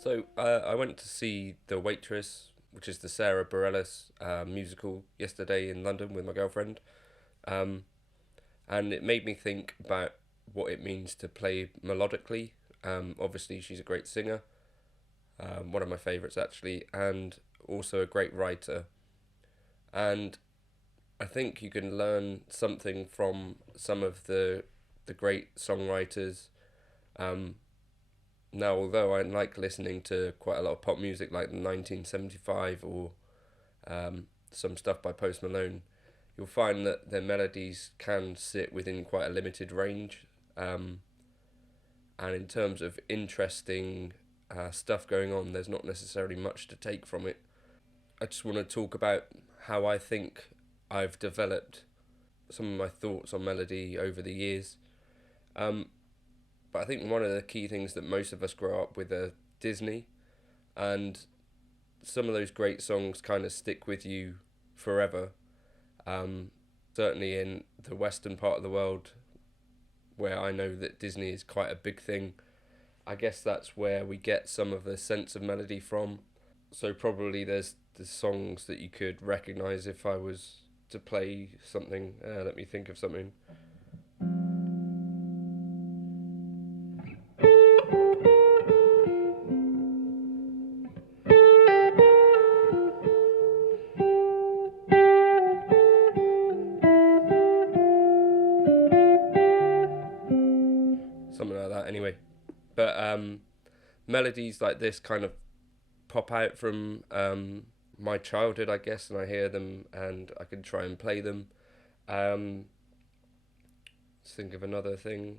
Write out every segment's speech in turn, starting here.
So I went to see The Waitress, which is the Sarah Bareilles musical, yesterday in London with my girlfriend, um, and it made me think about what it means to play melodically. Obviously, she's a great singer, one of my favourites actually, and also a great writer. And I think you can learn something from some of the great songwriters. Um, Now, although I like listening to quite a lot of pop music like 1975 or some stuff by Post Malone, you'll find that their melodies can sit within quite a limited range. Um, and in terms of interesting stuff going on, there's not necessarily much to take from it. I just want to talk about how I think I've developed some of my thoughts on melody over the years. Um, but I think one of the key things that most of us grow up with are Disney, and some of those great songs kind of stick with you forever. Um, Certainly in the western part of the world, where I know that Disney is quite a big thing, I guess that's where we get some of the sense of melody from. So probably there's the songs that you could recognize if I was to play something. Let me think of something. Something like that anyway. But melodies like this kind of pop out from my childhood, I guess, and I hear them and I can try and play them. Um, let's think of another thing.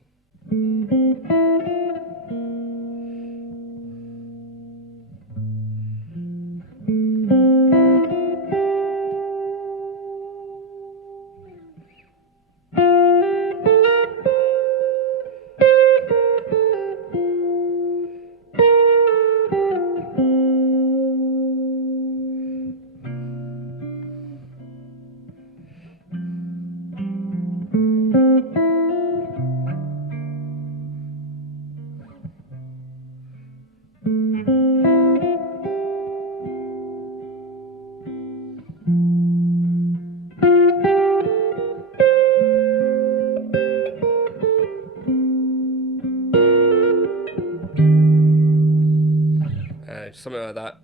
Something like that.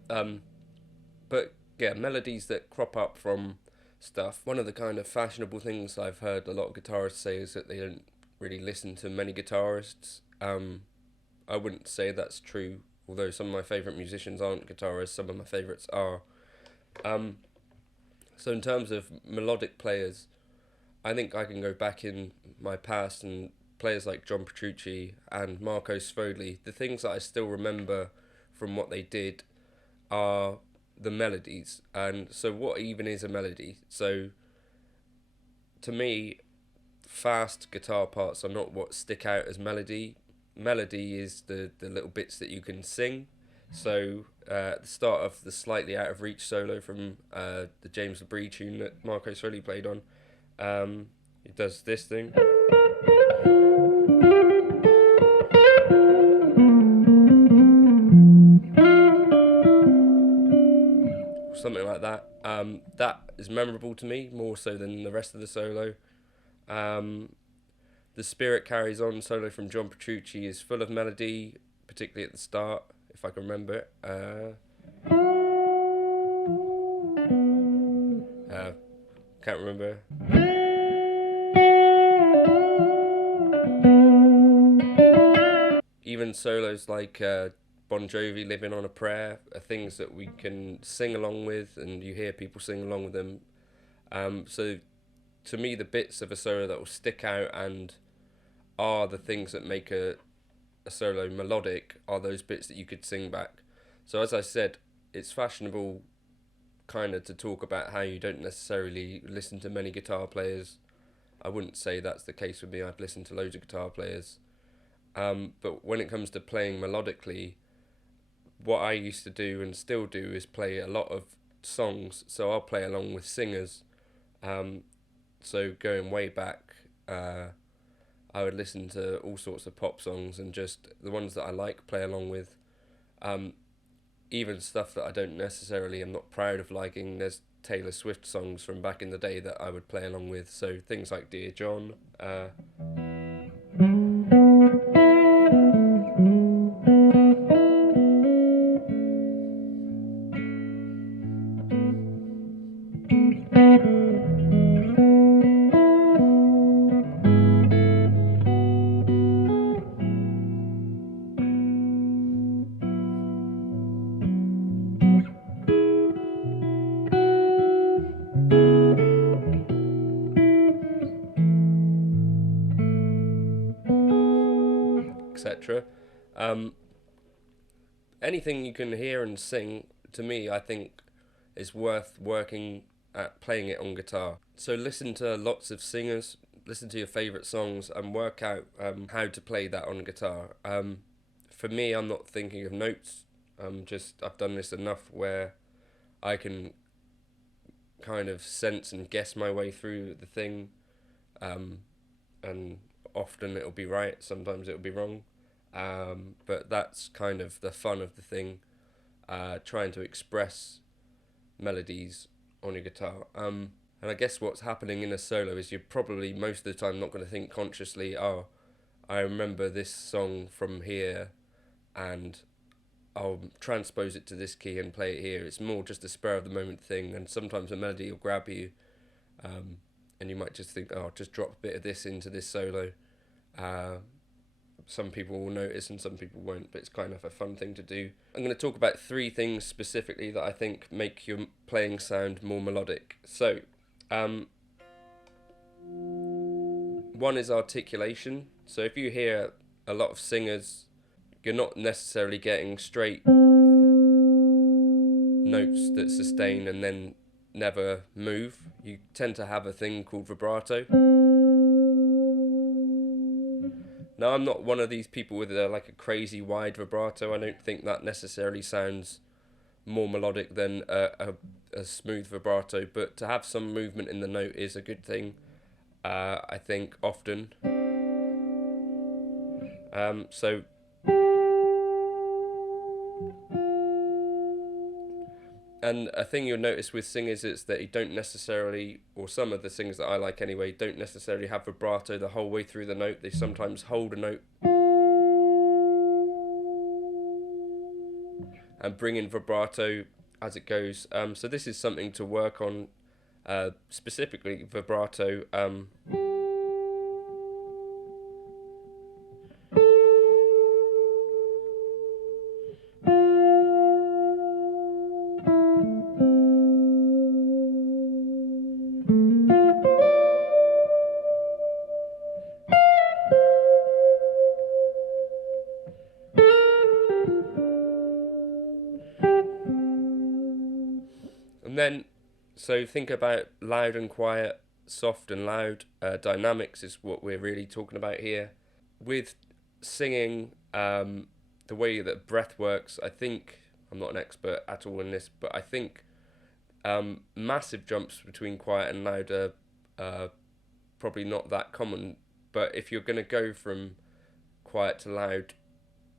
But yeah, melodies that crop up from stuff. One of the kind of fashionable things I've heard a lot of guitarists say is that they don't really listen to many guitarists. I wouldn't say that's true, although some of my favourite musicians aren't guitarists, some of my favourites are. Um, so in terms of melodic players, I think I can go back in my past and players like John Petrucci and Marco Sfogli, the things that I still remember from what they did are the melodies. And so what even is a melody? So to me, fast guitar parts are not what stick out as melody. Melody is the little bits that you can sing. So at the start of the slightly out of reach solo from the James LaBrie tune that Marco Sfogli played on, it does this thing. Something like that. That is memorable to me more so than the rest of the solo. The Spirit Carries On solo from John Petrucci is full of melody, particularly at the start, if I can remember it. Can't remember. Even solos like Bon Jovi, Living on a Prayer, are things that we can sing along with, and you hear people sing along with them. So to me, the bits of a solo that will stick out and are the things that make a solo melodic are those bits that you could sing back. So as I said, it's fashionable kind of to talk about how you don't necessarily listen to many guitar players. I wouldn't say that's the case with me. I've listened to loads of guitar players. But when it comes to playing melodically, what I used to do and still do is play a lot of songs. So I'll play along with singers. So going way back, I would listen to all sorts of pop songs and just the ones that I like play along with. Even stuff that I don't necessarily, I'm not proud of liking. There's Taylor Swift songs from back in the day that I would play along with. So things like Dear John, etc. Anything you can hear and sing, to me, I think is worth working at playing it on guitar. So listen to lots of singers, listen to your favourite songs and work out how to play that on guitar. For me, I'm not thinking of notes. I've done this enough where I can kind of sense and guess my way through the thing, and often it'll be right, sometimes it'll be wrong. But that's kind of the fun of the thing, trying to express melodies on your guitar. And I guess what's happening in a solo is you're probably most of the time not going to think consciously, oh, I remember this song from here and I'll transpose it to this key and play it here. It's more just a spur of the moment thing, and sometimes a melody will grab you, and you might just think, oh, I'll just drop a bit of this into this solo. Some people will notice and some people won't, but it's kind of a fun thing to do. I'm going to talk about 3 things specifically that I think make your playing sound more melodic. So, one is articulation. So if you hear a lot of singers, you're not necessarily getting straight notes that sustain and then never move. You tend to have a thing called vibrato. Now, I'm not one of these people with like a crazy wide vibrato. I don't think that necessarily sounds more melodic than a smooth vibrato, but to have some movement in the note is a good thing, I think, often. So and a thing you'll notice with singers is that you don't necessarily, or some of the singers that I like anyway, don't necessarily have vibrato the whole way through the note. They sometimes hold a note and bring in vibrato as it goes. So this is something to work on, specifically vibrato. And then, so think about loud and quiet, soft and loud. Dynamics is what we're really talking about here. With singing, the way that breath works, I think, I'm not an expert at all in this, but I think massive jumps between quiet and loud are probably not that common. But if you're going to go from quiet to loud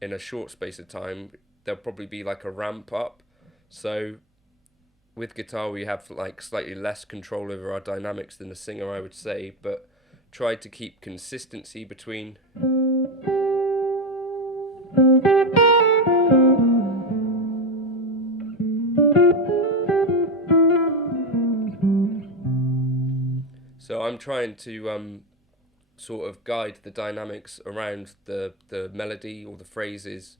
in a short space of time, there'll probably be like a ramp up. So with guitar, we have like slightly less control over our dynamics than a singer, I would say, but try to keep consistency between. So I'm trying to sort of guide the dynamics around the melody or the phrases,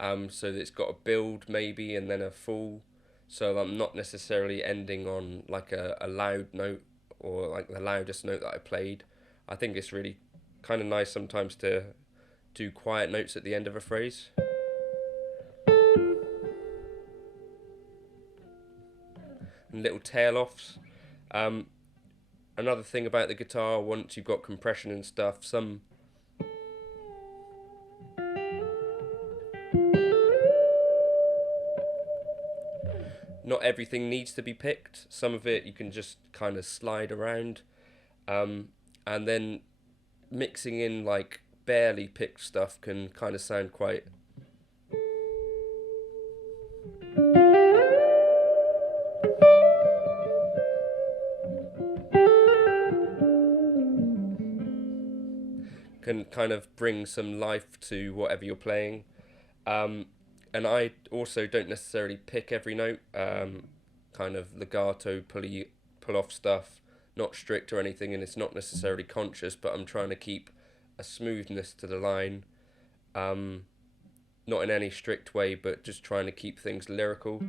so that it's got a build maybe and then a fall. So I'm not necessarily ending on like a loud note or like the loudest note that I played. I think it's really kind of nice sometimes to do quiet notes at the end of a phrase. And little tail offs. Another thing about the guitar, once you've got compression and stuff, not everything needs to be picked. Some of it you can just kind of slide around. And then mixing in like barely picked stuff can kind of sound quite... can kind of bring some life to whatever you're playing. And I also don't necessarily pick every note, kind of legato, pull off stuff, not strict or anything, and it's not necessarily conscious, but I'm trying to keep a smoothness to the line, not in any strict way, but just trying to keep things lyrical.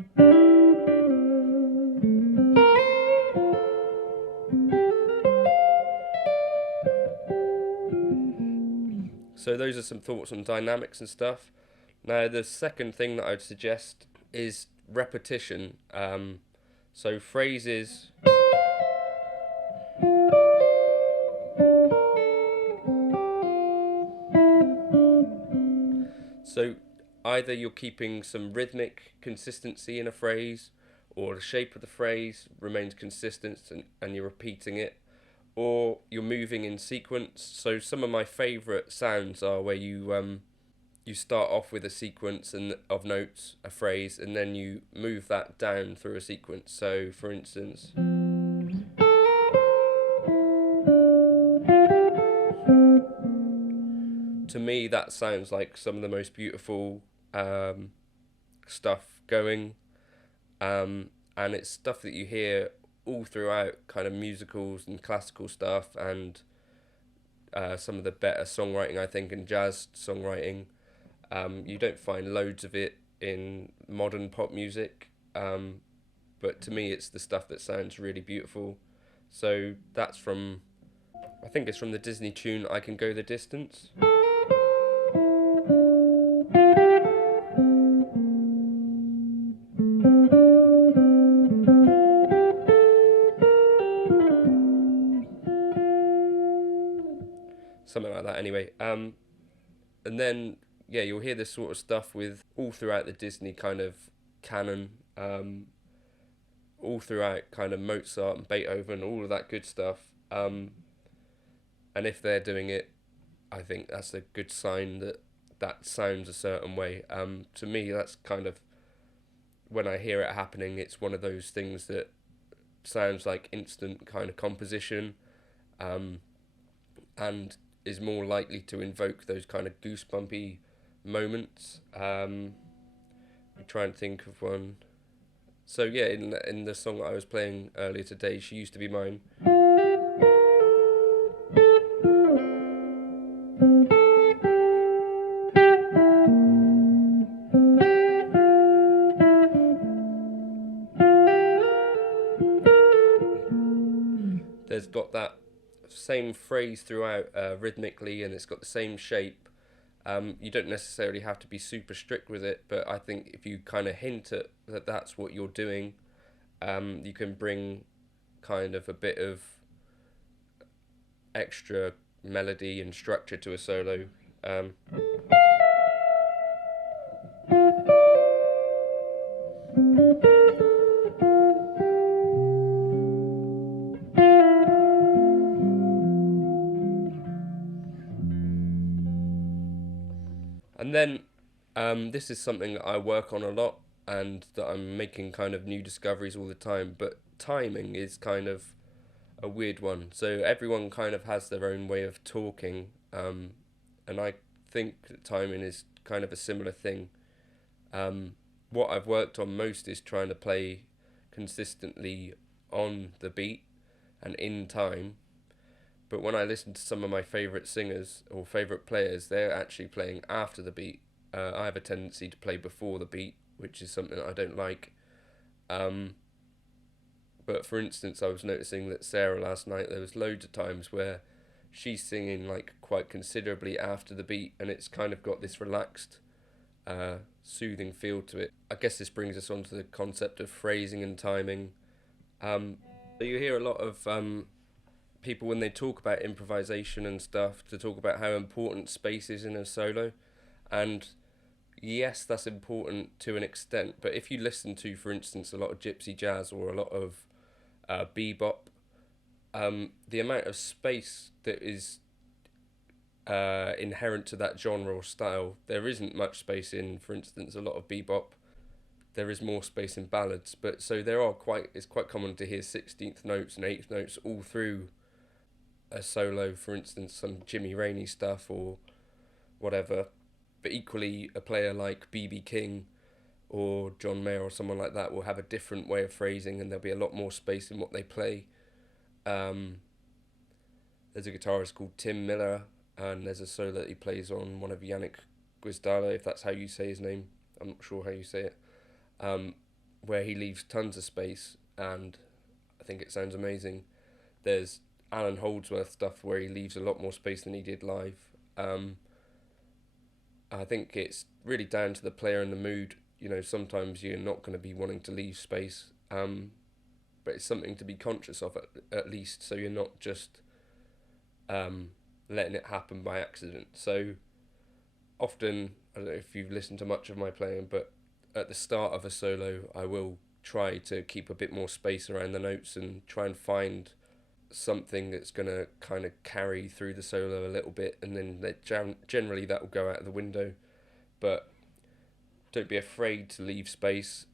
So those are some thoughts on dynamics and stuff. Now the second thing that I would suggest is repetition. So phrases... So either you're keeping some rhythmic consistency in a phrase, or the shape of the phrase remains consistent and you're repeating it, or you're moving in sequence. So some of my favourite sounds are where you start off with a sequence of notes, a phrase, and then you move that down through a sequence. So for instance... To me, that sounds like some of the most beautiful stuff going, and it's stuff that you hear all throughout kind of musicals and classical stuff, and some of the better songwriting, I think, in jazz songwriting. You don't find loads of it in modern pop music, but to me, it's the stuff that sounds really beautiful. So that's from, I think it's from the Disney tune I Can Go the Distance. Something like that anyway. And then, yeah, you'll hear this sort of stuff with all throughout the Disney kind of canon, all throughout kind of Mozart and Beethoven, all of that good stuff. And if they're doing it, I think that's a good sign that that sounds a certain way. To me, that's kind of, when I hear it happening, it's one of those things that sounds like instant kind of composition, and is more likely to invoke those kind of goosebumpy moments. I'm trying to think of one. So yeah, in the song that I was playing earlier today, She Used to Be Mine. There's got that same phrase throughout rhythmically, and it's got the same shape. You don't necessarily have to be super strict with it, but I think if you kind of hint at that that's what you're doing, you can bring kind of a bit of extra melody and structure to a solo. And then this is something that I work on a lot and that I'm making kind of new discoveries all the time, but timing is kind of a weird one. So everyone kind of has their own way of talking, and I think that timing is kind of a similar thing. What I've worked on most is trying to play consistently on the beat and in time. But when I listen to some of my favourite singers or favourite players, they're actually playing after the beat. I have a tendency to play before the beat, which is something that I don't like. But for instance, I was noticing that Sarah last night, there was loads of times where she's singing like quite considerably after the beat, and it's kind of got this relaxed, soothing feel to it. I guess this brings us on to the concept of phrasing and timing. So you hear a lot of people when they talk about improvisation and stuff to talk about how important space is in a solo, and yes, that's important to an extent. But if you listen to, for instance, a lot of gypsy jazz or a lot of bebop, the amount of space that is inherent to that genre or style, there isn't much space in, for instance, a lot of bebop. There is more space in ballads, but so it's quite common to hear 16th notes and 8th notes all through a solo, for instance, some Jimmy Rainey stuff or whatever. But equally, a player like B.B. King or John Mayer or someone like that will have a different way of phrasing, and there'll be a lot more space in what they play. There's a guitarist called Tim Miller, and there's a solo that he plays on one of Yannick Guizdala, if that's how you say his name. I'm not sure how you say it. Where he leaves tons of space, and I think it sounds amazing. There's Alan Holdsworth stuff where he leaves a lot more space than he did live. I think it's really down to the player and the mood. You know, sometimes you're not going to be wanting to leave space, but it's something to be conscious of at least, so you're not just letting it happen by accident. So often, I don't know if you've listened to much of my playing, but at the start of a solo, I will try to keep a bit more space around the notes and try and find something that's going to kind of carry through the solo a little bit, and then generally that will go out of the window. But don't be afraid to leave space.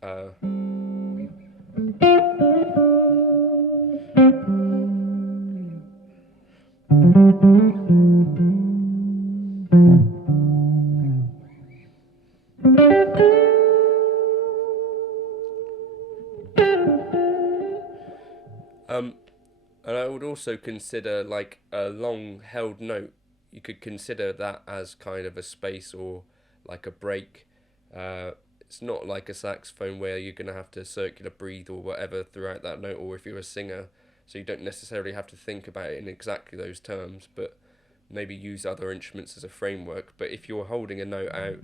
And I would also consider like a long held note. You could consider that as kind of a space or like a break. It's not like a saxophone where you're going to have to circular breathe or whatever throughout that note, or if you're a singer, so you don't necessarily have to think about it in exactly those terms, but maybe use other instruments as a framework. But if you're holding a note out,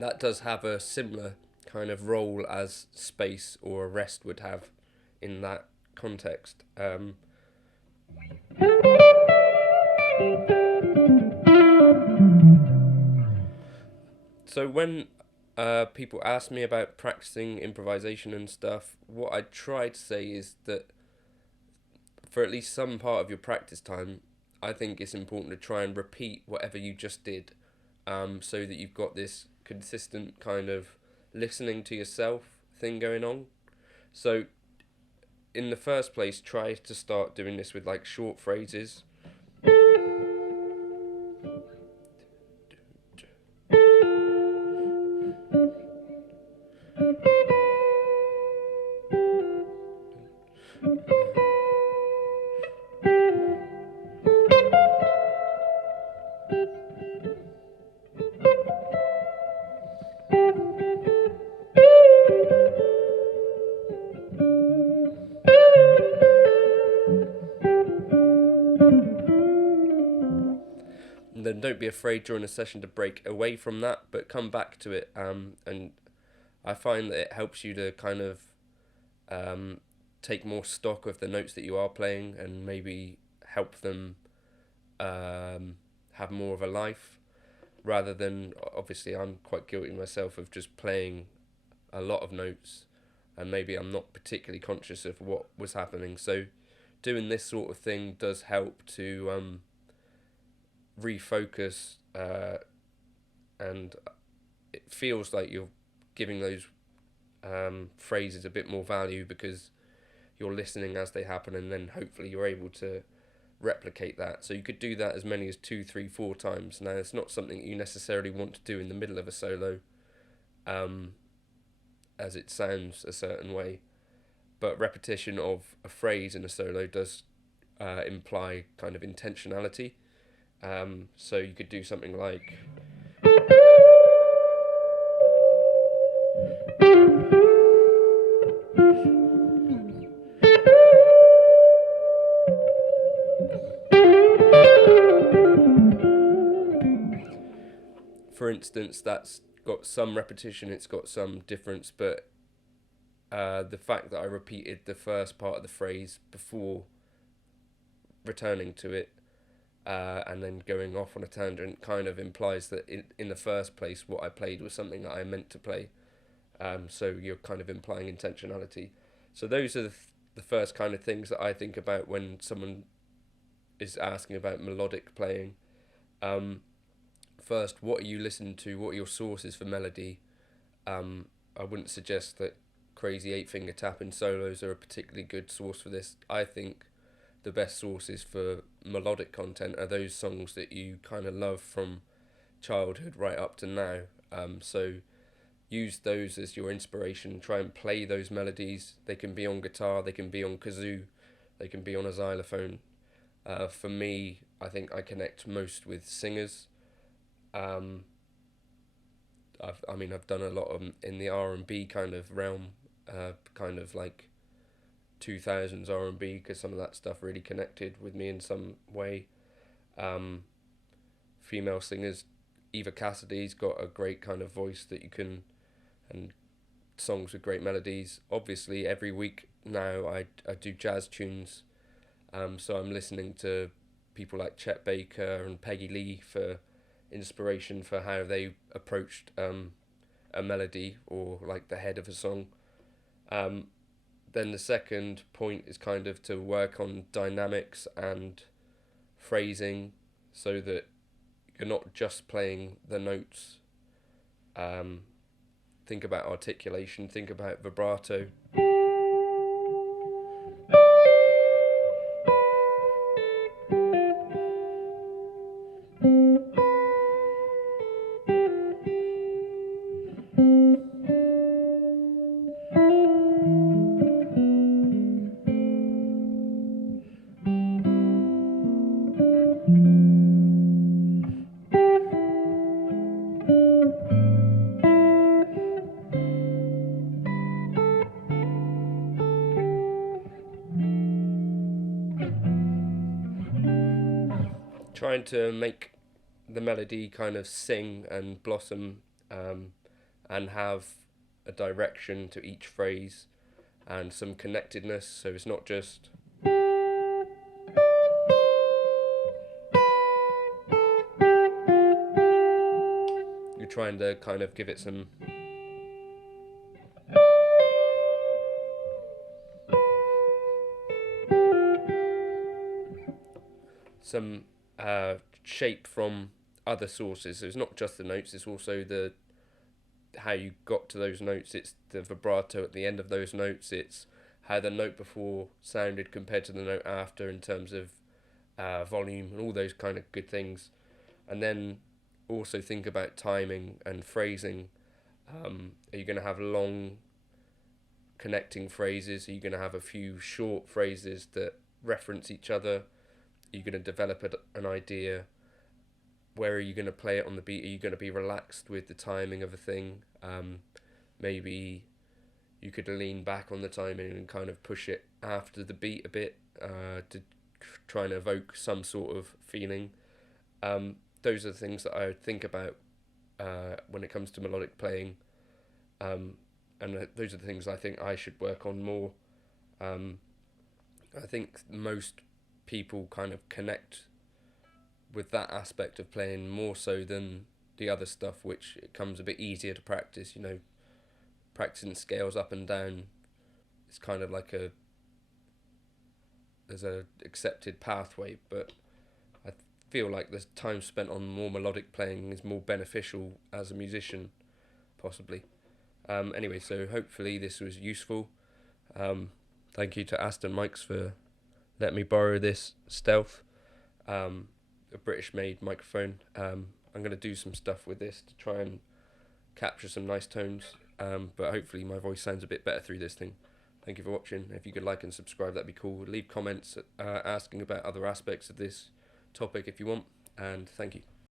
that does have a similar kind of role as space or a rest would have in that context. So when people ask me about practicing improvisation and stuff, what I try to say is that for at least some part of your practice time, I think it's important to try and repeat whatever you just did, so that you've got this consistent kind of listening to yourself thing going on. So in the first place, try to start doing this with like short phrases. And then don't be afraid during a session to break away from that, but come back to it. And I find that it helps you to kind of take more stock of the notes that you are playing and maybe help them have more of a life, rather than, obviously I'm quite guilty myself of just playing a lot of notes and maybe I'm not particularly conscious of what was happening. So doing this sort of thing does help to refocus, and it feels like you're giving those phrases a bit more value because you're listening as they happen, and then hopefully you're able to replicate that. So you could do that as many as 2, 3, 4 times. Now it's not something you necessarily want to do in the middle of a solo, as it sounds a certain way, but repetition of a phrase in a solo does imply kind of intentionality. So you could do something like, for instance, that's got some repetition, it's got some difference, but the fact that I repeated the first part of the phrase before returning to it, and then going off on a tangent, kind of implies that in the first place what I played was something that I meant to play. So you're kind of implying intentionality. So those are the first kind of things that I think about when someone is asking about melodic playing. First, what are you listening to? What are your sources for melody? I wouldn't suggest that crazy 8-finger tapping solos are a particularly good source for this. I think the best sources for melodic content are those songs that you kind of love from childhood right up to now. So use those as your inspiration. Try and play those melodies. They can be on guitar, they can be on kazoo, they can be on a xylophone. For me, I think I connect most with singers. I've done a lot of in the R&B kind of realm, kind of like 2000s R&B, because some of that stuff really connected with me in some way. Female singers, Eva Cassidy's got a great kind of voice that you can, and songs with great melodies. Obviously, every week now I do jazz tunes, so I'm listening to people like Chet Baker and Peggy Lee for inspiration for how they approached a melody or like the head of a song. Then the second point is kind of to work on dynamics and phrasing, so that you're not just playing the notes. Think about articulation, think about vibrato. Trying to make the melody kind of sing and blossom, and have a direction to each phrase and some connectedness, so it's not just you're trying to kind of give it some shape from other sources. So it's not just the notes, it's also the how you got to those notes, it's the vibrato at the end of those notes, it's how the note before sounded compared to the note after in terms of volume and all those kind of good things. And then also think about timing and phrasing. Are you going to have long connecting phrases? Are you going to have a few short phrases that reference each other? Are you going to develop an idea? Where are you going to play it on the beat? Are you going to be relaxed with the timing of a thing? Maybe you could lean back on the timing and kind of push it after the beat a bit, to try and evoke some sort of feeling. Those are the things that I would think about when it comes to melodic playing, and those are the things I think I should work on more. I think most people kind of connect with that aspect of playing more so than the other stuff, which it comes a bit easier to practice. Practicing scales up and down, it's kind of like there's a accepted pathway, but I feel like the time spent on more melodic playing is more beneficial as a musician, possibly. Anyway, so hopefully this was useful. Thank you to Aston Mics for letting me borrow this Stealth, a British-made microphone. I'm going to do some stuff with this to try and capture some nice tones, but hopefully my voice sounds a bit better through this thing. Thank you for watching. If you could like and subscribe, that'd be cool. Leave comments asking about other aspects of this topic if you want, and thank you.